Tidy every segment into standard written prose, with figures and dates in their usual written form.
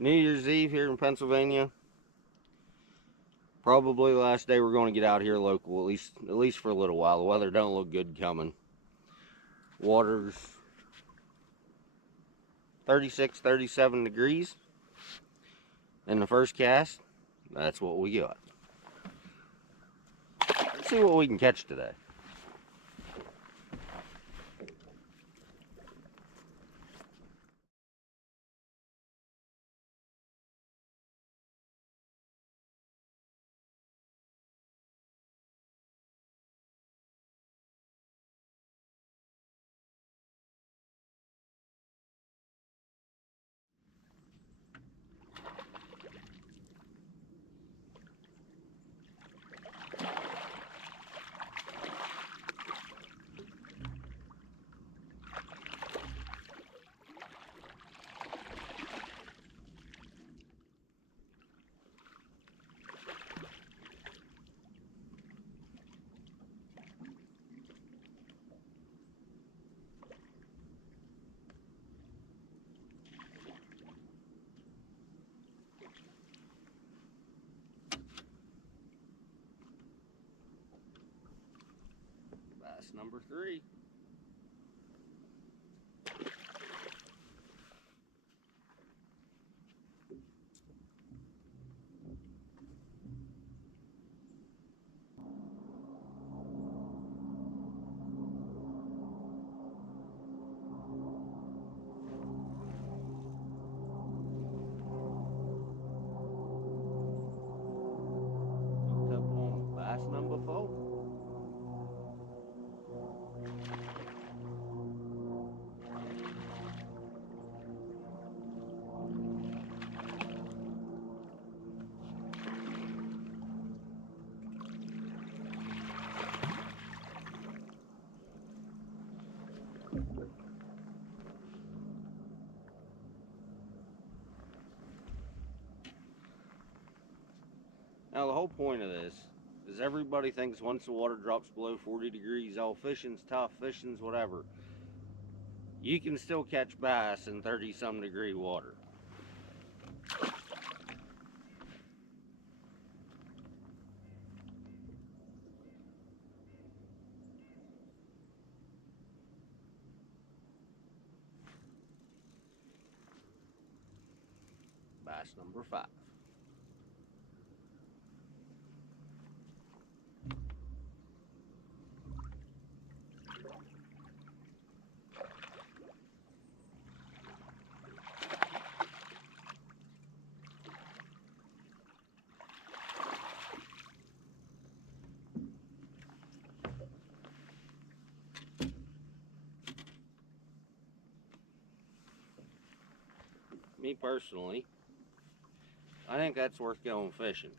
New Year's Eve here in Pennsylvania. Probably the last day we're going to get out here local, at least for a little while. The weather don't look good coming. Water's 36, 37 degrees. In the first cast, that's what we got. Let's see what we can catch today. Bass number 3. Bass number 4. Now the whole point of this is everybody thinks once the water drops below 40 degrees, oh, fishing's tough, fishing's whatever. You can still catch bass in 30-some degree water. Bass number 5. Me personally, I think that's worth going fishing.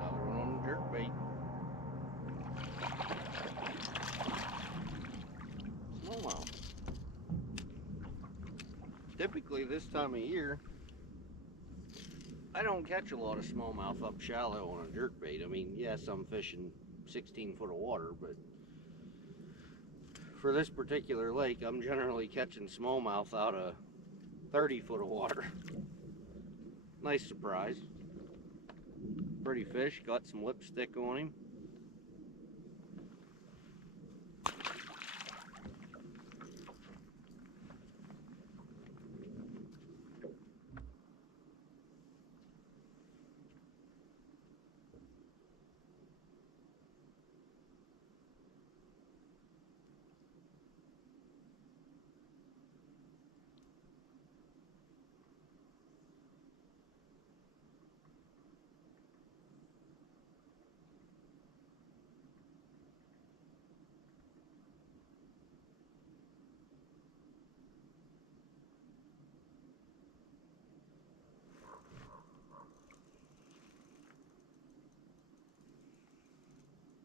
Another one on the jerkbait. Smallmouth. Typically this time of year, I don't catch a lot of smallmouth up shallow on a jerkbait. I mean, yes, I'm fishing 16 foot of water, but for this particular lake, I'm generally catching smallmouth out of 30 foot of water. Nice surprise. Pretty fish, got some lipstick on him.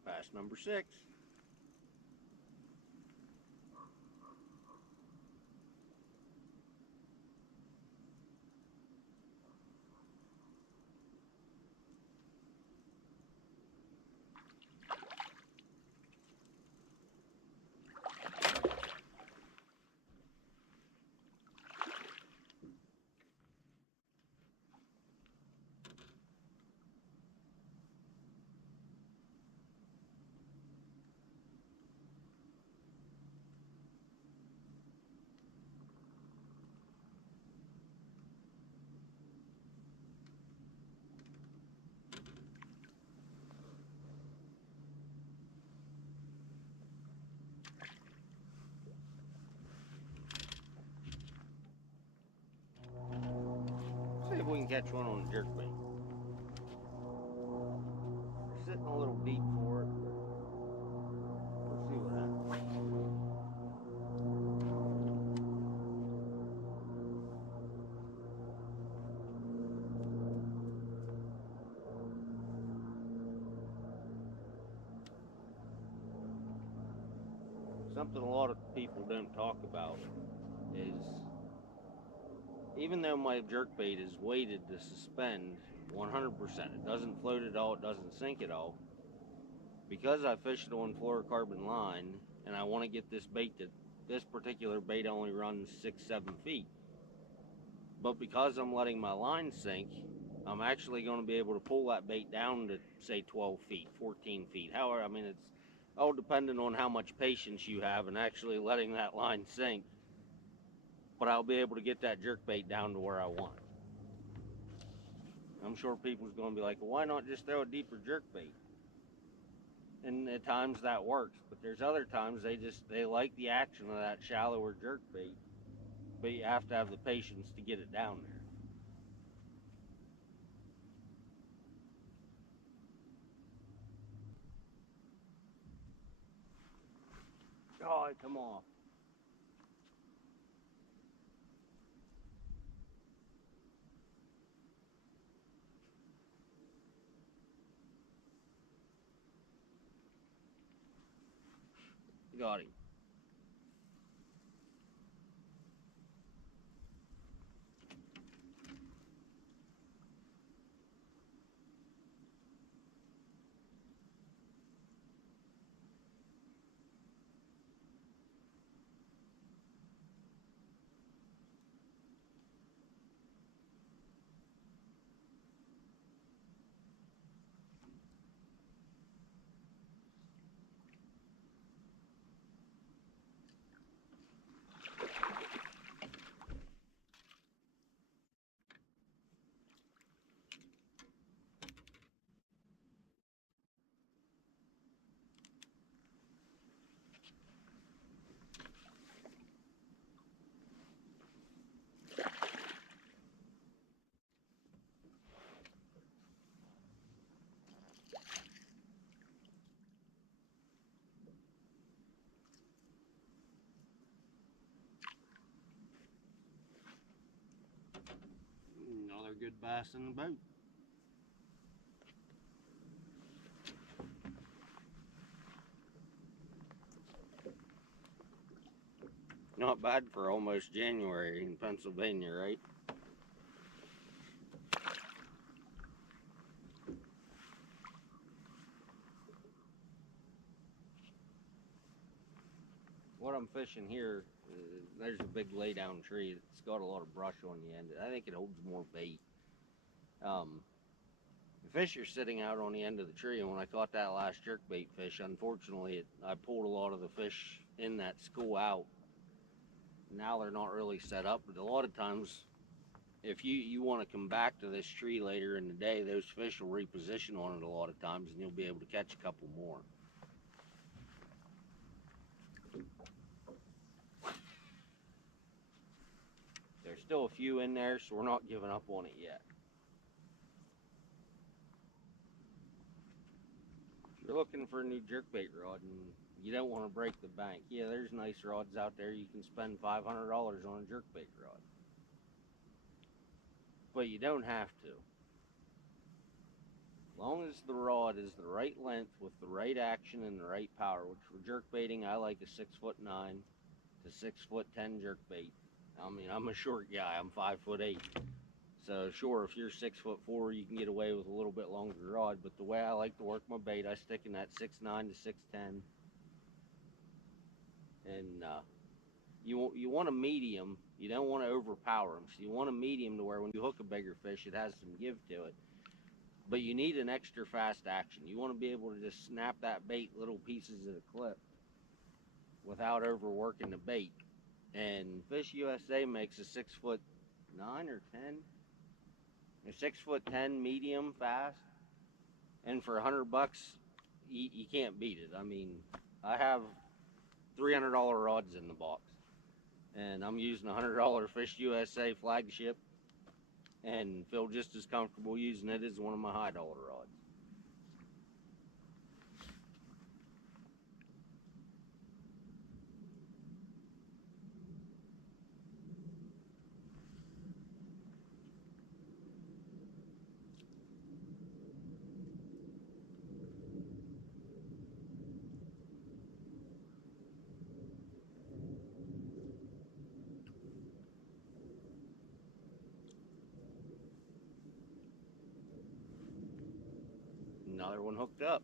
Bass number 6. and catch one on a jerkbait. They're sitting a little deep for it, but we'll see what happens. Something a lot of people don't talk about is, even though my jerkbait is weighted to suspend 100%, it doesn't float at all, it doesn't sink at all, because I fish it on fluorocarbon line and I want to get this bait to, this particular bait only runs 6-7 feet. But because I'm letting my line sink, I'm actually going to be able to pull that bait down to, say, 12 feet, 14 feet. However, I mean, it's all dependent on how much patience you have and actually letting that line sink. But I'll be able to get that jerkbait down to where I want. I'm sure people's going to be like, well, why not just throw a deeper jerkbait? And at times that works, but there's other times they like the action of that shallower jerkbait, but you have to have the patience to get it down there. Oh, it come off. Got him. Another good bass in the boat. Not bad for almost January in Pennsylvania, right? What I'm fishing here, there's a big laydown tree. It's got a lot of brush on the end. I think it holds more bait. The fish are sitting out on the end of the tree, and when I caught that last jerkbait fish, unfortunately, I pulled a lot of the fish in that school out. Now they're not really set up, but a lot of times, if you want to come back to this tree later in the day, those fish will reposition on it a lot of times, and you'll be able to catch a couple more. There's still a few in there, so we're not giving up on it yet. If you're looking for a new jerkbait rod and you don't want to break the bank, yeah, there's nice rods out there. You can spend $500 on a jerkbait rod, but you don't have to. As long as the rod is the right length with the right action and the right power, which for jerkbaiting, I like a 6'9" to 6'10" jerkbait. I mean, I'm a short guy. I'm 5'8". So sure, if you're 6'4", you can get away with a little bit longer rod. But the way I like to work my bait, I stick in that 6'9" to 6'10". And you want a medium. You don't want to overpower them. So you want a medium to where when you hook a bigger fish, it has some give to it. But you need an extra fast action. You want to be able to just snap that bait little pieces at a clip without overworking the bait. And Fish USA makes a 6'9" or 10, a 6'10" medium fast, and for $100, you can't beat it. I mean, I have $300 rods in the box, and I'm using a $100 Fish USA flagship, and feel just as comfortable using it as one of my high dollar rods. Another one hooked up.